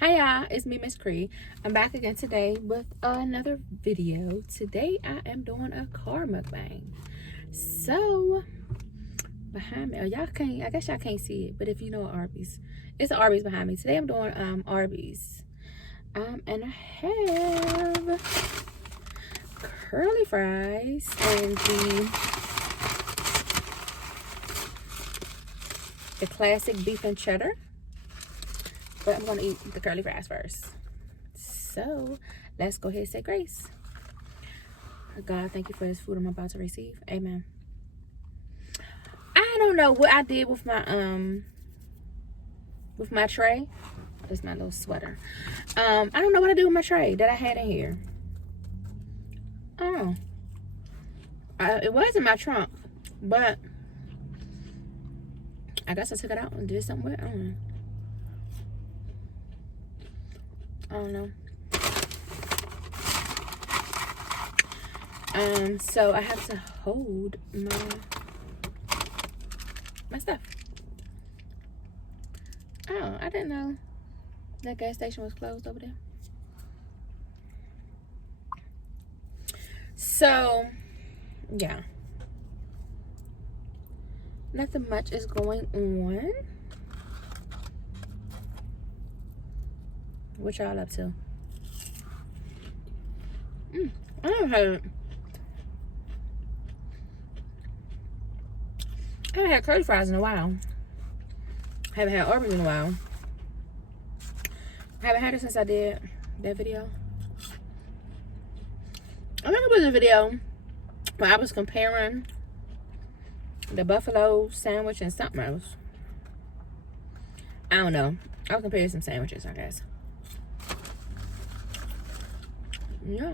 Hi y'all, it's me, Miss Kree. I'm back again today with another video. Today I am doing a car mukbang. So behind me, y'all can't, I guess y'all can't see it, but if you know Arby's, it's Arby's behind me. Today I'm doing Arby's. And I have curly fries and the classic beef and cheddar. But I'm gonna eat the curly fries first. So let's go ahead and say grace. God, thank you for this food I'm about to receive. Amen. I don't know what I did with my tray. That's my little sweater. I don't know what I did with my tray that I had in here. Oh, it was in my trunk, but I guess I took it out and did something with it. I don't know. So I have to hold my stuff. Oh, I didn't know that gas station was closed over there. So, yeah. Nothing much is going on. What y'all up to? I haven't had curly fries in a while. Haven't had Arby's in a while. Haven't had it since I did that video. I think it was a video where I was comparing the buffalo sandwich and something else. I don't know. I was comparing some sandwiches, I guess. Yeah.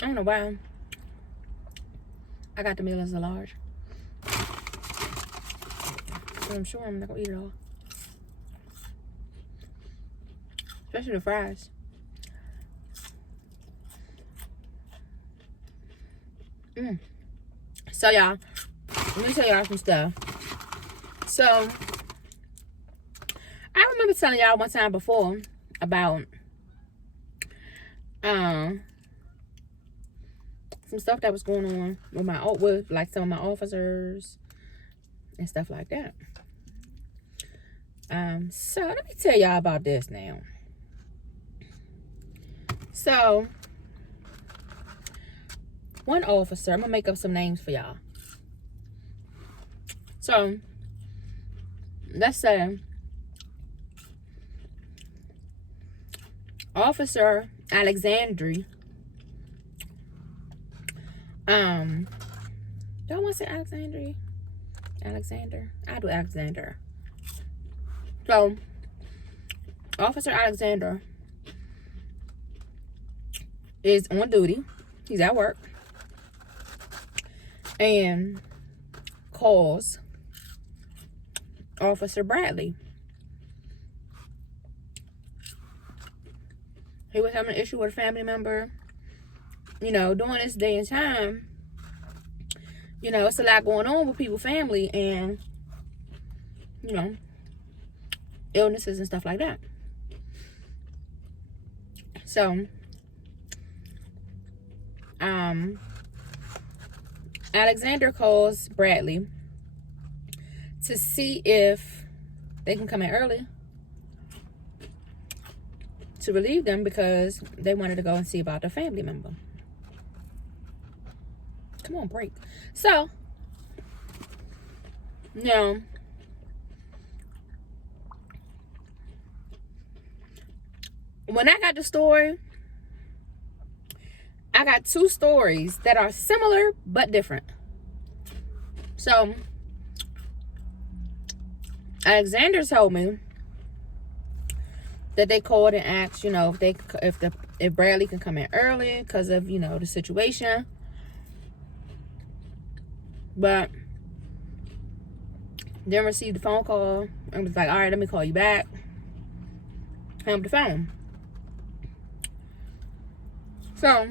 I don't know why I got the meal as a large. But I'm sure I'm not gonna eat it all. Especially the fries. So y'all, let me tell y'all some stuff. So I remember telling y'all one time before about some stuff that was going on with like some of my officers and stuff like that. So let me tell y'all about this now. So one officer, I'm gonna make up some names for y'all. So let's say Officer Alexandri. Do I want to say Alexandri? Alexander? I do Alexander. So Officer Alexander is on duty. He's at work. And calls Officer Bradley. He was having an issue with a family member. You know, during this day and time, you know, it's a lot going on with people's family and, you know, illnesses and stuff like that. So, Alexander calls Bradley to see if they can come in early to relieve them because they wanted to go and see about their family member. Come on, break. So, now, when I got the story, I got two stories that are similar but different. So, Alexander told me that they called and asked, you know, if Bradley can come in early because of, you know, the situation. But then received a phone call and was like, all right, let me call you back. Hang up the phone. So,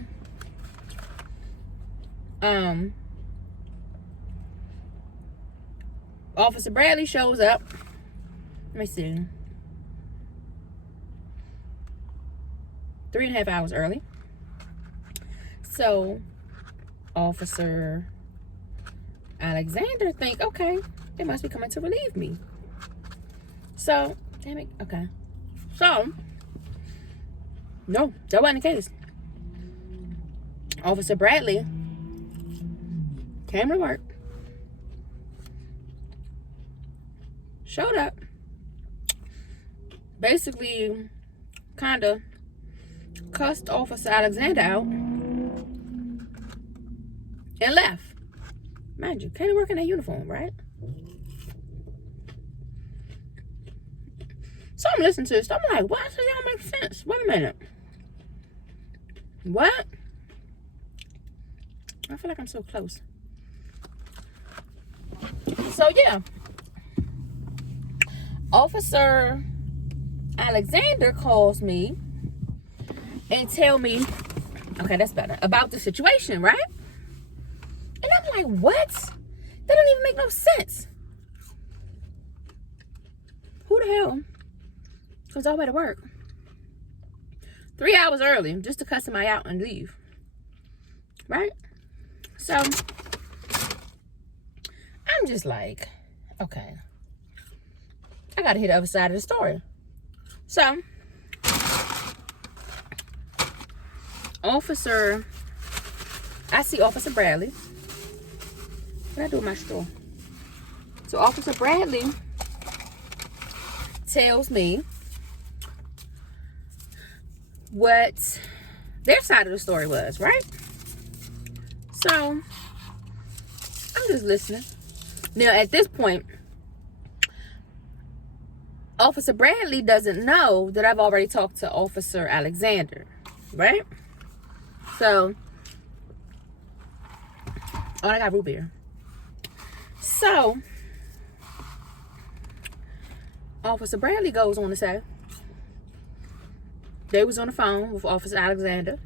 Officer Bradley shows up. Let me see. 3.5 hours early. So, Officer Alexander think, okay, they must be coming to relieve me. So, damn it, okay. So, no, that wasn't the case. Officer Bradley came to work, showed up, basically kind of cussed Officer Alexander out, and left. Mind you, came to work in a uniform, right? So I'm listening to this. I'm like, what? That don't make sense. Wait a minute. What? I feel like I'm so close. So yeah, Officer Alexander calls me and tell me, okay, that's better, about the situation, right? And I'm like, what? That don't even make no sense. Who the hell comes all the way to work 3 hours early just to cuss somebody out and leave? Right? So I'm just like, okay, I gotta hear the other side of the story. So I see Officer Bradley. What did I do with my straw? So Officer Bradley tells me what their side of the story was, right? So I'm just listening. Now at this point, Officer Bradley doesn't know that I've already talked to Officer Alexander, right? So, oh, I got root beer. So, Officer Bradley goes on to say they was on the phone with Officer Alexander,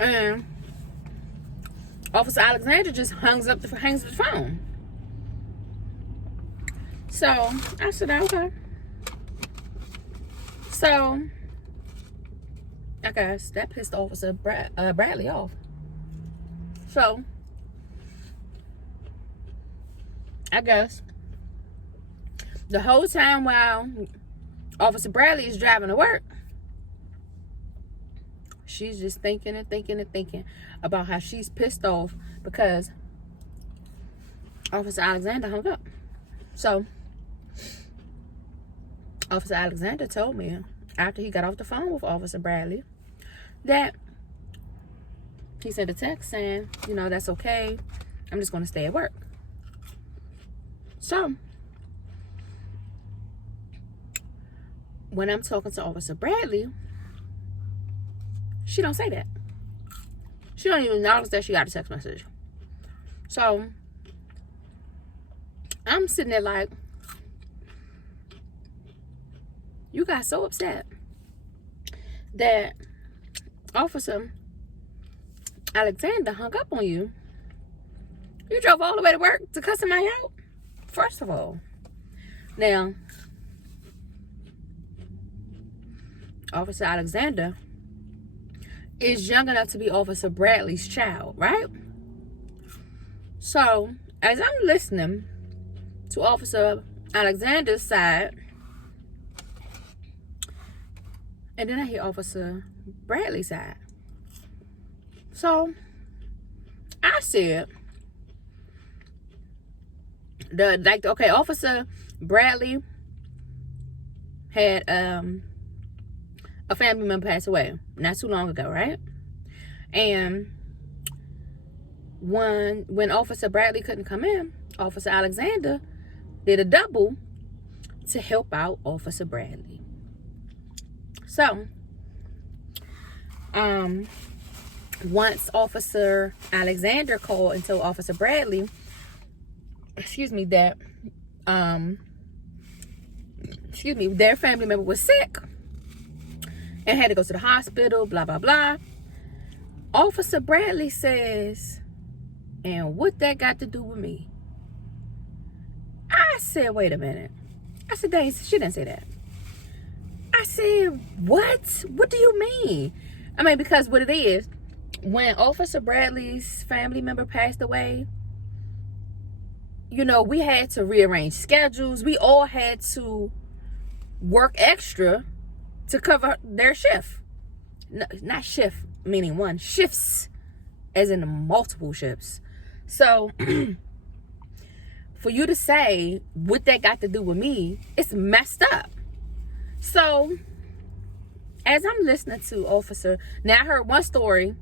and Officer Alexander just hangs up the phone. So I said, okay. So I guess that pissed Officer Bradley off. So I guess the whole time while Officer Bradley is driving to work, she's just thinking about how she's pissed off because Officer Alexander hung up. So Officer Alexander told me after he got off the phone with Officer Bradley that he sent a text saying, you know, that's okay. I'm just going to stay at work. So when I'm talking to Officer Bradley, she don't say that. She don't even acknowledge that she got a text message. So I'm sitting there like, you got so upset that Officer Alexander hung up on you. You drove all the way to work to cuss somebody out? First of all. Now, Officer Alexander is young enough to be Officer Bradley's child, right? So, as I'm listening to Officer Alexander's side, and then I hear Officer Bradley's side. So I said, okay, Officer Bradley had a family member pass away not too long ago, right? And when Officer Bradley couldn't come in, Officer Alexander did a double to help out Officer Bradley. So, once Officer Alexander called and told Officer Bradley, that, their family member was sick and had to go to the hospital, blah, blah, blah. Officer Bradley says, and what that got to do with me? I said, wait a minute. I said, she didn't say that. I said, what? What do you mean? I mean, because what it is, when Officer Bradley's family member passed away, you know, we had to rearrange schedules. We all had to work extra to cover their shift. No, not shift, meaning one. Shifts, as in multiple shifts. So, for you to say what that got to do with me, it's messed up. So, as I'm listening to Officer, now I heard one story.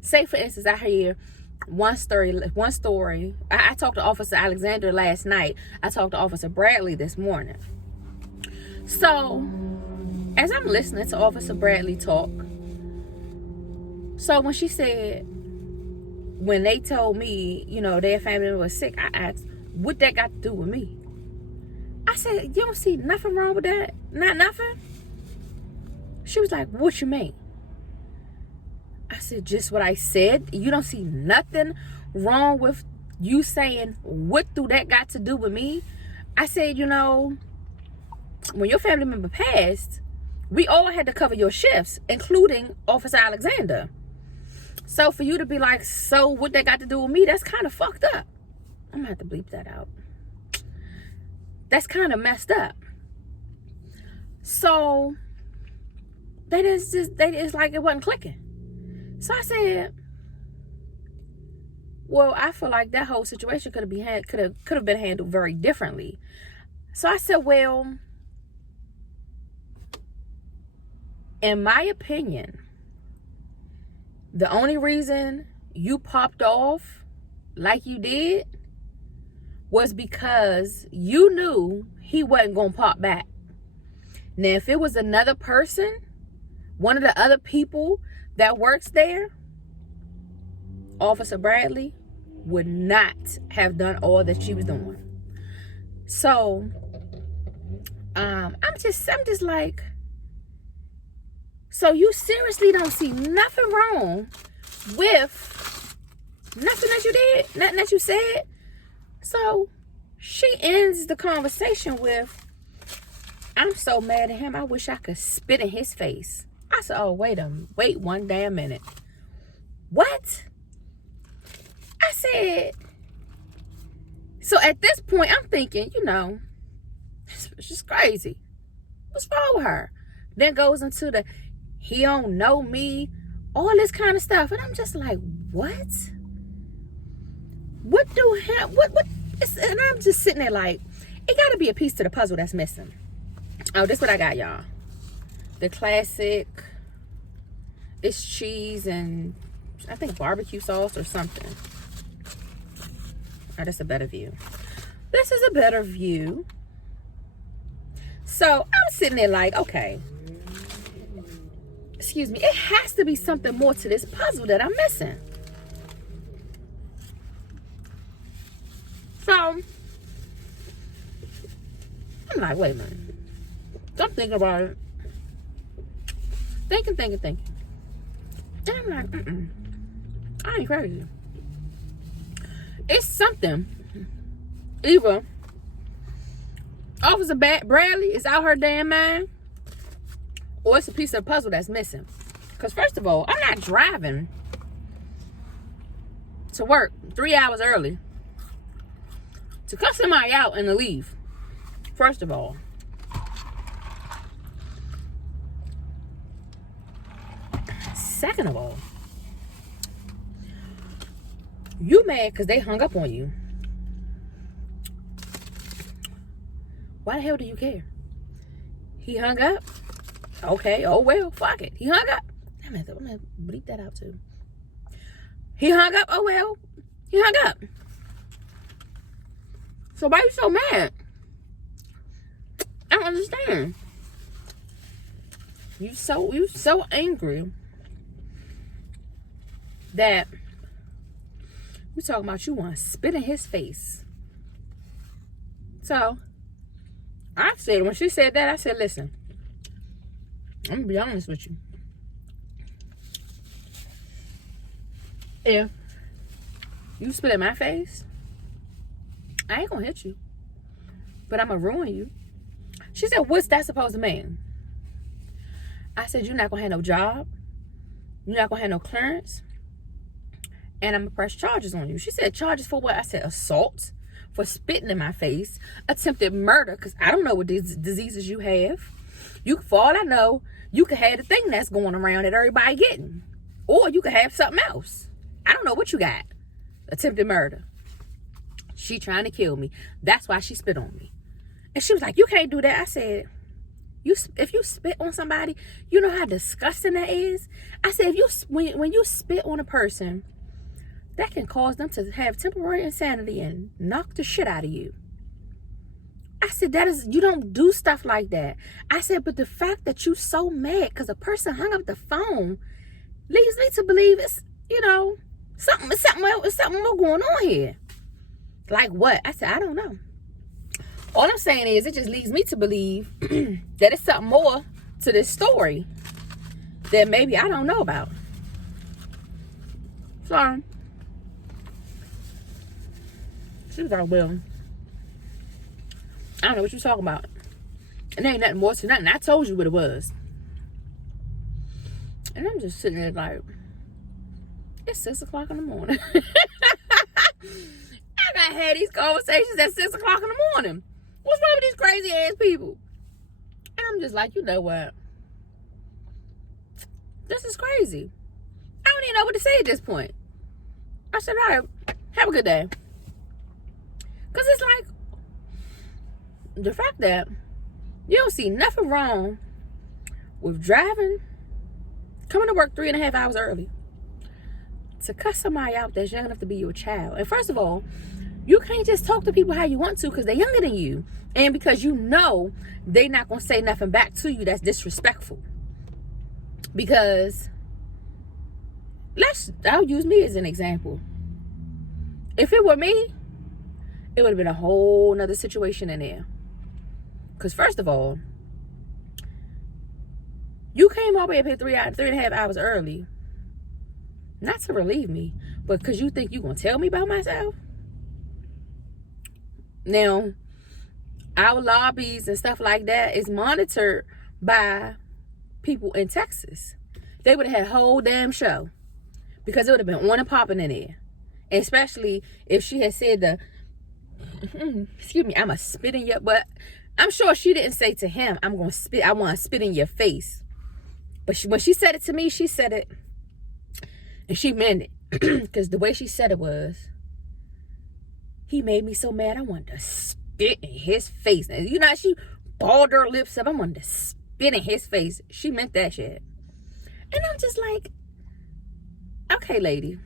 Say, for instance, I hear one story. I talked to Officer Alexander last night. I talked to Officer Bradley this morning. So, as I'm listening to Officer Bradley talk, so when she said, when they told me, you know, their family member was sick, I asked, what that got to do with me? I said, you don't see nothing wrong with that? Not nothing? She was like, what you mean? I said, just what I said. You don't see nothing wrong with you saying, what do that got to do with me? I said, you know, when your family member passed, we all had to cover your shifts, including Officer Alexander. So for you to be like, so what that got to do with me, that's kind of fucked up. I'm gonna have to bleep that out. That's kind of messed up. So that is like it wasn't clicking. So I said, well, I feel like that whole situation could have been handled very differently. So I said, well, in my opinion, the only reason you popped off like you did was because you knew he wasn't going to pop back. Now, if it was another person, one of the other people that works there, Officer Bradley would not have done all that she was doing. So, I'm just like, so you seriously don't see nothing wrong with nothing that you did, nothing that you said? So she ends the conversation with, I'm so mad at him, I wish I could spit in his face. I said, oh, wait one damn minute. What? I said, so at this point, I'm thinking, you know, it's just crazy. What's wrong with her? Then goes into the, he don't know me, all this kind of stuff. And I'm just like, what? What? And I'm just sitting there like, it got to be a piece to the puzzle that's missing. Oh, this is what I got, y'all. The classic, it's cheese and I think barbecue sauce or something. Oh, that's a better view. This is a better view. So I'm sitting there like, okay, excuse me, it has to be something more to this puzzle that I'm missing. So I'm like, wait a minute. So I'm thinking about it. Thinking. And I'm like, I ain't crazy. It's something. Either Officer Bradley is out her damn mind, or it's a piece of the puzzle that's missing. Because first of all, I'm not driving to work 3 hours early to cut somebody out and to leave. First of all. Second of all, you mad because they hung up on you. Why the hell do you care? He hung up? Okay, oh well, fuck it. He hung up. I'm gonna bleep that out too. He hung up, oh well. He hung up. So why are you so mad? I don't understand. You so angry that we talking about you want to spit in his face. So I said, when she said that, I said, listen, I'm gonna be honest with you. If you spit in my face, I ain't gonna hit you. but I'm going to ruin you. She said, what's that supposed to mean? I said, you're not going to have no job. You're not going to have no clearance. And I'm going to press charges on you. She said, charges for what? I said, assault, for spitting in my face, attempted murder, because I don't know what diseases you have. You, for all I know, you could have the thing that's going around that everybody getting. Or you could have something else. I don't know what you got. Attempted murder. She trying to kill me. That's why she spit on me. And she was like, you can't do that. I said, if you spit on somebody, you know how disgusting that is? I said, when you spit on a person, that can cause them to have temporary insanity and knock the shit out of you. I said, you don't do stuff like that. I said, but the fact that you so mad because a person hung up the phone leads me to believe it's, something more going on here. Like what? I said, I don't know. All I'm saying is it just leads me to believe that it's something more to this story that maybe I don't know about. So she was like, well, I don't know what you're talking about. And there ain't nothing more to nothing. I told you what it was. And I'm just sitting there like, it's 6 o'clock in the morning. I got had these conversations at 6 o'clock in the morning. What's wrong with these crazy ass people? And I'm just like, you know what? This is crazy. I don't even know what to say at this point. I said, all right, have a good day. Because it's like, the fact that you don't see nothing wrong with driving, coming to work 3.5 hours early, to cuss somebody out that's young enough to be your child. And first of all, you can't just talk to people how you want to because they're younger than you. And because you know they're not going to say nothing back to you that's disrespectful. Because, I'll use me as an example. If it were me, it would have been a whole nother situation in there. Because first of all, you came all the way up here 3.5 hours early. Not to relieve me, but because you think you're going to tell me about myself. Now, our lobbies and stuff like that is monitored by people in Texas. They would have had a whole damn show. Because it would have been on and popping in there. Especially if she had said excuse me, I'm going to spit in your butt. I'm sure she didn't say to him, I want to spit in your face. But when she said it to me, she said it. And she meant it. Because the way she said it was, he made me so mad, I wanted to spit in his face. And she balled her lips up. I wanted to spit in his face. She meant that shit. And I'm just like, okay, lady.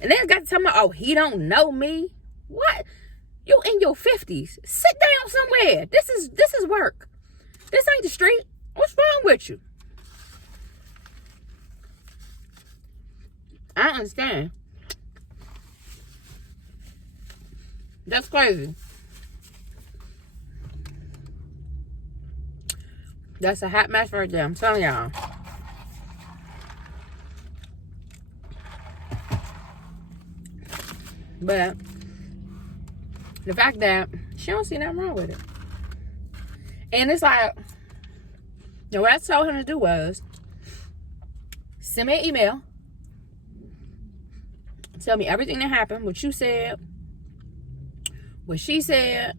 And then got to tell me, oh, he don't know me. What? You in your 50s. Sit down somewhere. This is work. This ain't the street. What's wrong with you? I don't understand. That's crazy. That's a hot mess right there. I'm telling y'all. But the fact that she don't see nothing wrong with it. And it's like, what I told him to do was send me an email. Tell me everything that happened, what you said, what she said,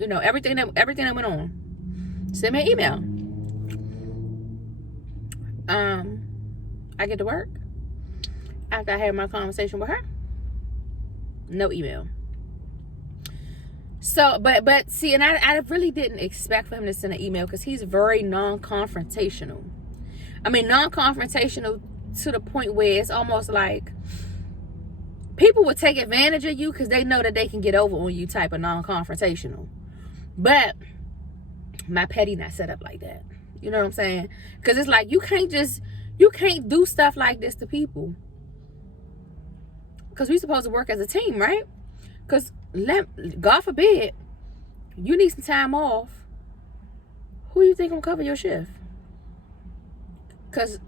everything that went on. Send me an email. I get to work. After I had my conversation with her, no email. So, but see, and I really didn't expect for him to send an email because he's very non-confrontational. I mean, non-confrontational to the point where it's almost like people would take advantage of you because they know that they can get over on you type of non-confrontational. But my petty not set up like that. You know what I'm saying? Because it's like you can't do stuff like this to people. Because we're supposed to work as a team, right? Because God forbid, you need some time off. Who you think gonna cover your shift? Because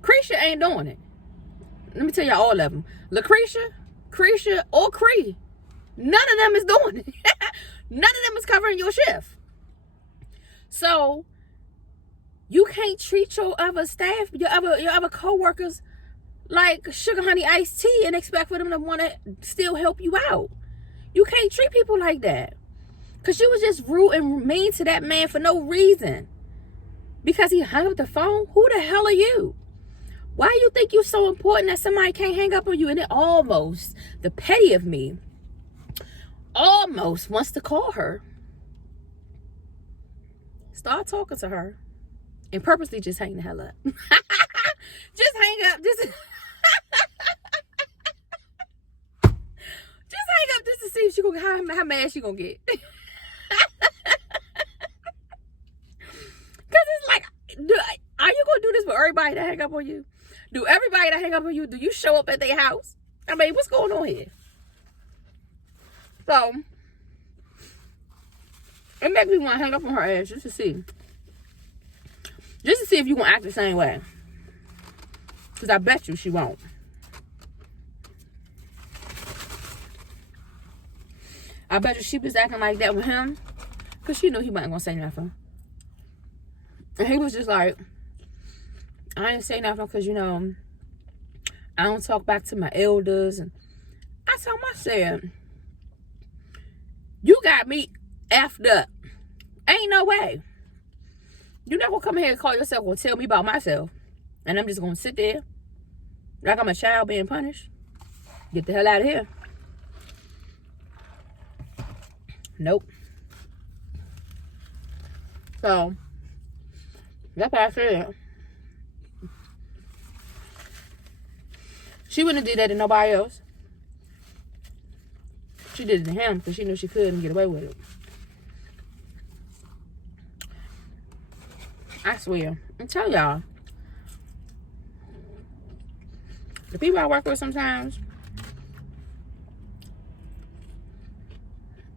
Kreesha ain't doing it. Let me tell y'all all of them. LaCreesha, Kreesha, or Kree. None of them is doing it. None of them is covering your shift. So you can't treat your other staff, your other co-workers like sugar honey iced tea and expect for them to want to still help you out. You can't treat people like that. Because you was just rude and mean to that man for no reason. Because he hung up the phone? Who the hell are you? Why you think you're so important that somebody can't hang up on you? And it almost, the petty of me, almost wants to call her. Start talking to her. And purposely just hang the hell up. Just hang up. Just hang up just to see if she gonna, how mad she gonna get. Because it's like, are you gonna do this for everybody that hang up on you? Do everybody that hang up on you, do you show up at their house? I mean, what's going on here? So, it makes me want to hang up on her ass just to see. Just to see if you gonna act the same way. Because I bet you she won't. I bet you she was acting like that with him. Because she knew he wasn't gonna say nothing. And he was just like, I ain't say nothing because, you know, I don't talk back to my elders. And I told him, I said, you got me effed up. Ain't no way. You're not going to come here and call yourself and tell me about myself. And I'm just going to sit there like I'm a child being punished. Get the hell out of here. Nope. So, that's what I said. She wouldn't have did that to nobody else. She did it to him because she knew she couldn't get away with it. I swear. I'm telling y'all. The people I work with sometimes,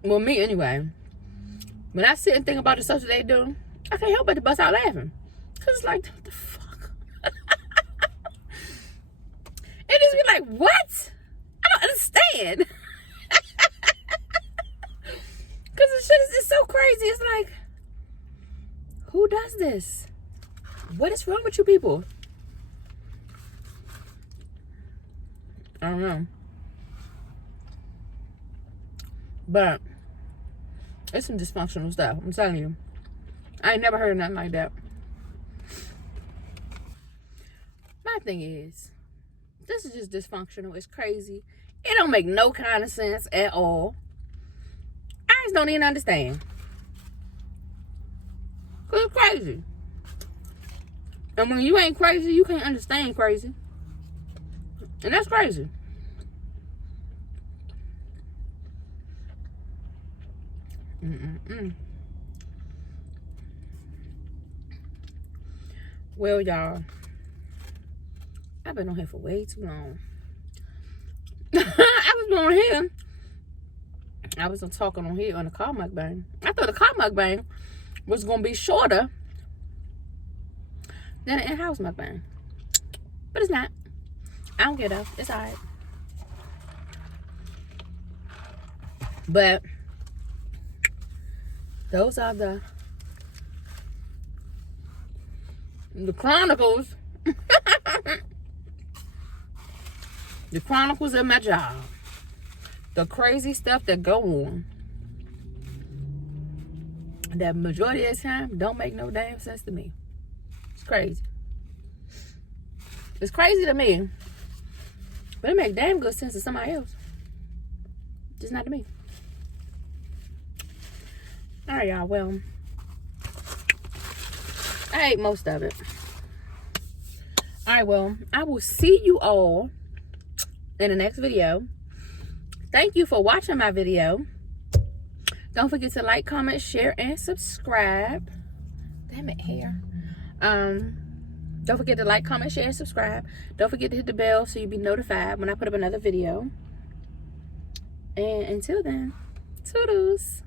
well, me anyway, when I sit and think about the stuff that they do, I can't help but to bust out laughing. Because it's like, what the fuck? It just be like, what? I don't understand. Because the shit is just so crazy. It's like, who does this? What is wrong with you people? I don't know. But it's some dysfunctional stuff. I'm telling you. I ain't never heard of nothing like that. My thing is, this is just dysfunctional. It's crazy. It don't make no kind of sense at all. I just don't even understand. Because it's crazy. And when you ain't crazy, you can't understand crazy. And that's crazy. Well, y'all, I've been on here for way too long. I was on here. I was talking on here on the car mukbang. I thought the car mukbang was going to be shorter than an in-house mukbang. But it's not. I don't care though. It's alright. But those are the chronicles. The chronicles of my job. The crazy stuff that go on. That majority of the time don't make no damn sense to me. It's crazy. It's crazy to me. But it make damn good sense to somebody else. Just not to me. Alright, y'all. Well, I ate most of it. Alright, well, I will see you all in the next video. Thank you for watching my video. Don't forget to like, comment, share, and subscribe. Damn it, hair. Don't forget to like, comment, share, and subscribe. Don't forget to hit the bell so you'll be notified when I put up another video. And until then, toodles.